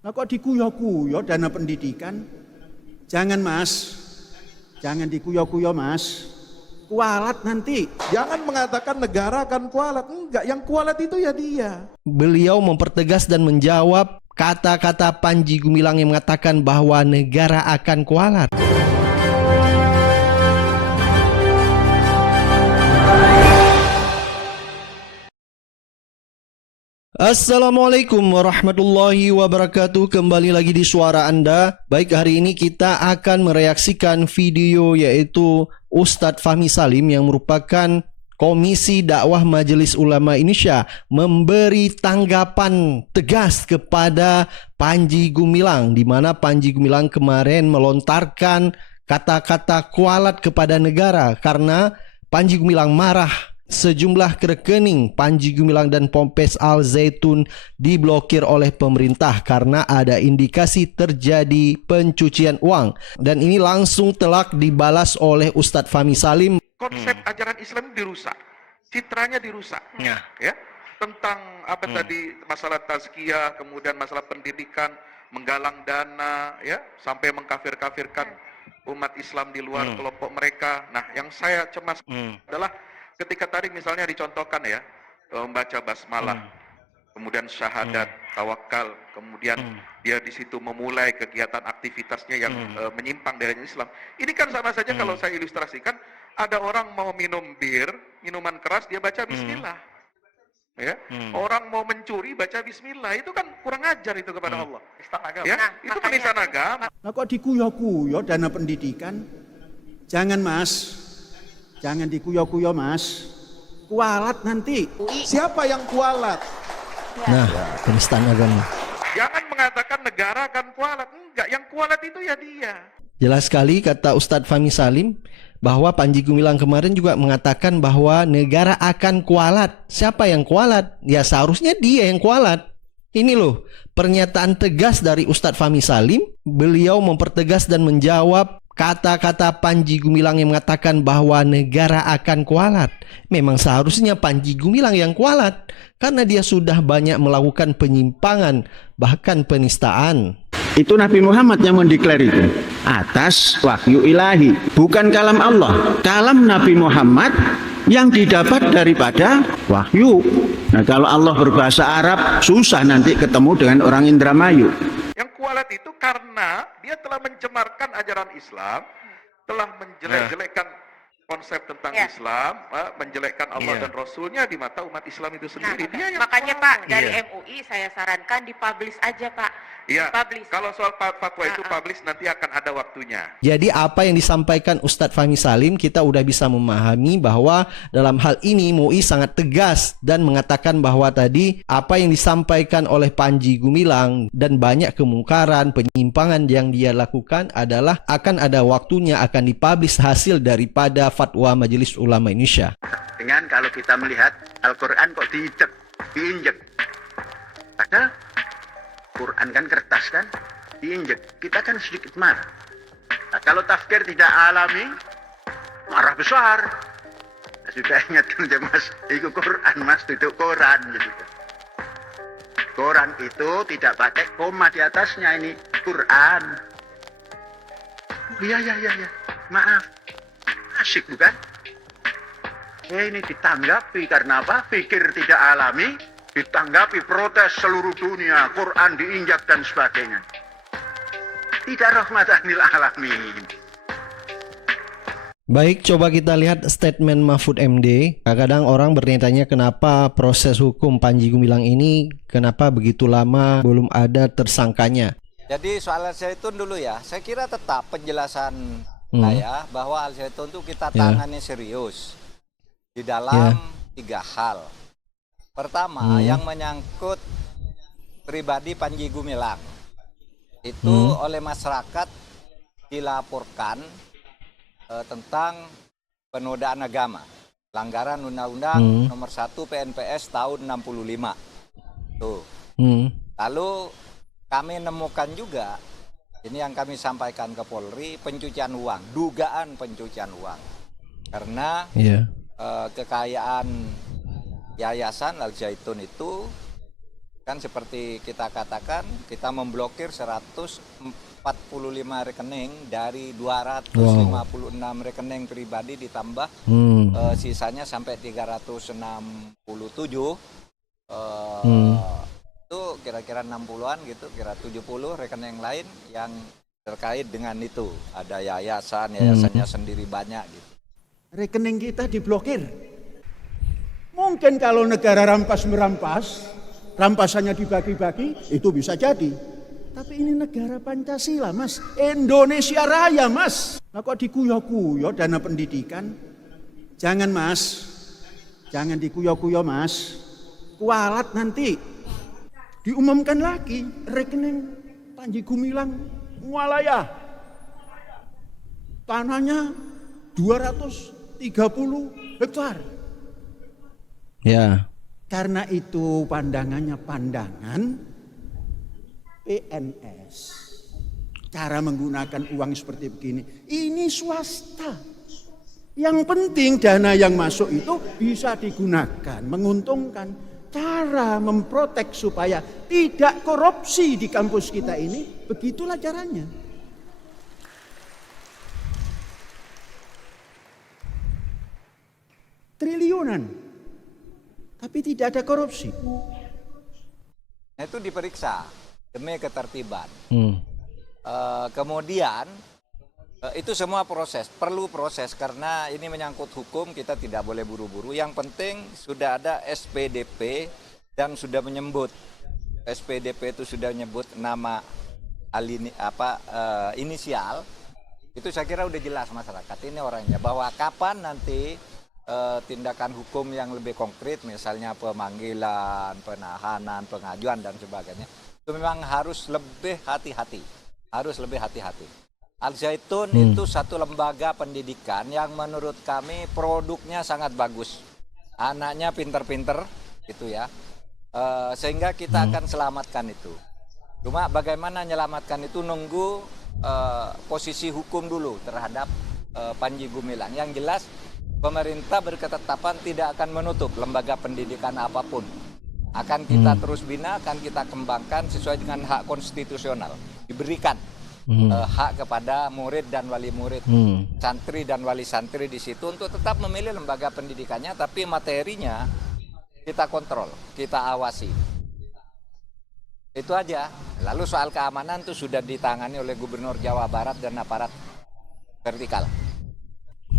Nah kok dikuyo-kuyo dana pendidikan? Jangan mas, jangan dikuyo-kuyo mas. Kualat nanti. Jangan mengatakan negara akan kualat. Enggak, yang kualat itu ya dia. Beliau mempertegas dan menjawab kata-kata Panji Gumilang yang mengatakan bahwa negara akan kualat. Assalamualaikum warahmatullahi wabarakatuh. Kembali lagi di suara Anda. Baik, hari ini kita akan mereaksikan video yaitu Ustadz Fahmi Salim yang merupakan Komisi Dakwah Majelis Ulama Indonesia memberi tanggapan tegas kepada Panji Gumilang, di mana Panji Gumilang kemarin melontarkan kata-kata kualat kepada negara karena Panji Gumilang marah sejumlah rekening Panji Gumilang dan Ponpes Al Zaitun diblokir oleh pemerintah karena ada indikasi terjadi pencucian uang, dan ini langsung telak dibalas oleh Ustadz Fahmi Salim. Konsep ajaran Islam dirusak, citranya dirusak, ya. Tentang apa tadi masalah tazkiyah, kemudian masalah pendidikan, menggalang dana, ya, sampai mengkafir-kafirkan umat Islam di luar kelompok mereka. Nah, yang saya cemas adalah ketika tadi misalnya dicontohkan ya, membaca basmalah, kemudian syahadat, tawakal, kemudian dia di situ memulai kegiatan aktivitasnya yang menyimpang dari Islam. Ini kan sama saja kalau saya ilustrasikan, ada orang mau minum bir, minuman keras, dia baca bismillah. Ya, orang mau mencuri baca bismillah, itu kan kurang ajar itu kepada Allah. Ya, nah, itu penistaan agama. Nah kok dikuyo-kuyo dana pendidikan? Jangan mas, jangan dikuyo-kuyo mas. Kualat nanti. Siapa yang kualat? Nah, penistaan agama. Jangan mengatakan negara akan kualat. Enggak, yang kualat itu ya dia. Jelas sekali kata Ustadz Fahmi Salim bahwa Panji Gumilang kemarin juga mengatakan bahwa negara akan kualat. Siapa yang kualat? Ya seharusnya dia yang kualat. Ini loh pernyataan tegas dari Ustadz Fahmi Salim. Beliau mempertegas dan menjawab kata-kata Panji Gumilang yang mengatakan bahwa negara akan kualat. Memang seharusnya Panji Gumilang yang kualat karena dia sudah banyak melakukan penyimpangan, bahkan penistaan. Itu Nabi Muhammad yang mendeklar itu atas wahyu ilahi, bukan kalam Allah. Kalam Nabi Muhammad yang didapat daripada wahyu. Nah kalau Allah berbahasa Arab susah nanti ketemu dengan orang Indramayu. Yang kualat itu karena dia telah mencemarkan ajaran Islam, telah menjelek-jelekkan konsep tentang Islam, menjelekkan Allah dan Rasulnya di mata umat Islam itu sendiri. Dia yang makanya kualat. Pak, dari MUI saya sarankan dipublish aja Pak. Iya, Publish. kalau soal fatwa itu publish nanti akan ada waktunya. Jadi apa yang disampaikan Ustadz Fahmi Salim kita udah bisa memahami bahwa dalam hal ini MUI sangat tegas dan mengatakan bahwa tadi apa yang disampaikan oleh Panji Gumilang dan banyak kemungkaran, penyimpangan yang dia lakukan adalah akan ada waktunya akan dipublish hasil daripada fatwa Majelis Ulama Indonesia. Dengan kalau kita melihat Al-Quran kok diinjek. Padahal Quran kan kertas kan, diinjek. Kita kan sedikit marah. Nah, kalau tafsir tidak alami, marah besar. Nah, sudah ingatkan aja mas, itu Quran mas, duduk Quran gitu. Quran itu tidak pakai koma di atasnya, ini Quran. Ya, maaf. Asik bukan? Ini ditanggapi karena apa? Pikir tidak alami, ditanggapi protes seluruh dunia, Quran diinjak dan sebagainya. Tidak rahmatan lil alamin. Baik, coba kita lihat statement Mahfud MD. Kadang orang bertanya-tanya kenapa proses hukum Panji Gumilang ini kenapa begitu lama belum ada tersangkanya. Jadi soal Al-Zaitun dulu ya, saya kira tetap penjelasan saya bahwa Al-Zaitun itu kita tangani serius di dalam 3 hal. Pertama, yang menyangkut pribadi Panji Gumilang itu oleh masyarakat dilaporkan tentang penodaan agama, pelanggaran Undang-Undang Nomor 1 PNPS tahun 65. Tuh. Lalu kami nemukan juga, ini yang kami sampaikan ke Polri, pencucian uang, dugaan pencucian uang, karena kekayaan Yayasan Al Zaitun itu Kan seperti kita katakan, kita memblokir 145 rekening dari 256 rekening pribadi ditambah sisanya sampai 367. Itu kira-kira 60-an gitu, kira 70 rekening lain yang terkait dengan itu. Ada yayasannya sendiri banyak gitu. Rekening kita diblokir. Mungkin kalau negara rampas-merampas, rampasannya dibagi-bagi, itu bisa jadi. Tapi ini negara Pancasila, Mas. Indonesia Raya, Mas. Nah, kok dikuyo-kuyo dana pendidikan? Jangan, Mas. Jangan dikuyo-kuyo, Mas. Kualat nanti. Diumumkan lagi rekening Panji Gumilang Mualaya. Tanahnya 230 hektar. Ya. Karena itu pandangannya pandangan PNS. Cara menggunakan uang seperti begini. Ini swasta. Yang penting dana yang masuk itu bisa digunakan, menguntungkan. Cara memprotek supaya tidak korupsi di kampus kita ini, begitulah caranya. Triliunan, tapi tidak ada korupsi. Itu diperiksa demi ketertiban. Kemudian itu semua perlu proses karena ini menyangkut hukum, kita tidak boleh buru-buru. Yang penting sudah ada SPDP dan sudah menyebut SPDP itu sudah menyebut nama inisial. Itu saya kira udah jelas masyarakat ini orangnya bahwa kapan nanti tindakan hukum yang lebih konkret, misalnya pemanggilan, penahanan, pengajuan dan sebagainya, itu memang harus lebih hati-hati. Al Zaitun itu satu lembaga pendidikan yang menurut kami produknya sangat bagus. Anaknya pinter-pinter gitu ya. Sehingga kita akan selamatkan itu. Cuma bagaimana menyelamatkan itu nunggu posisi hukum dulu terhadap Panji Gumilang. Yang jelas pemerintah berketetapan tidak akan menutup lembaga pendidikan apapun. Akan kita terus bina, akan kita kembangkan sesuai dengan hak konstitusional. Diberikan hak kepada murid dan wali murid, santri dan wali santri di situ untuk tetap memilih lembaga pendidikannya, tapi materinya kita kontrol, kita awasi. Itu aja. Lalu soal keamanan itu sudah ditangani oleh Gubernur Jawa Barat dan aparat vertikal.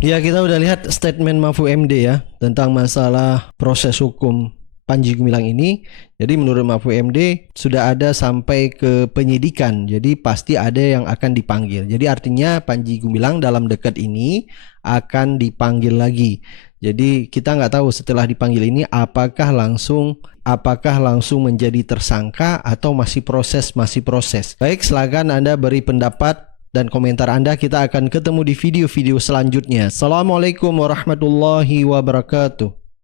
Ya, kita udah lihat statement Mahfud MD ya tentang masalah proses hukum Panji Gumilang ini. Jadi menurut Mahfud MD sudah ada sampai ke penyidikan. Jadi pasti ada yang akan dipanggil. Jadi artinya Panji Gumilang dalam dekat ini akan dipanggil lagi. Jadi kita nggak tahu setelah dipanggil ini apakah langsung menjadi tersangka atau masih proses. Baik, silakan Anda beri pendapat dan komentar Anda. Kita akan ketemu di video-video selanjutnya. Assalamualaikum warahmatullahi wabarakatuh.